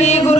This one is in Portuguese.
perigo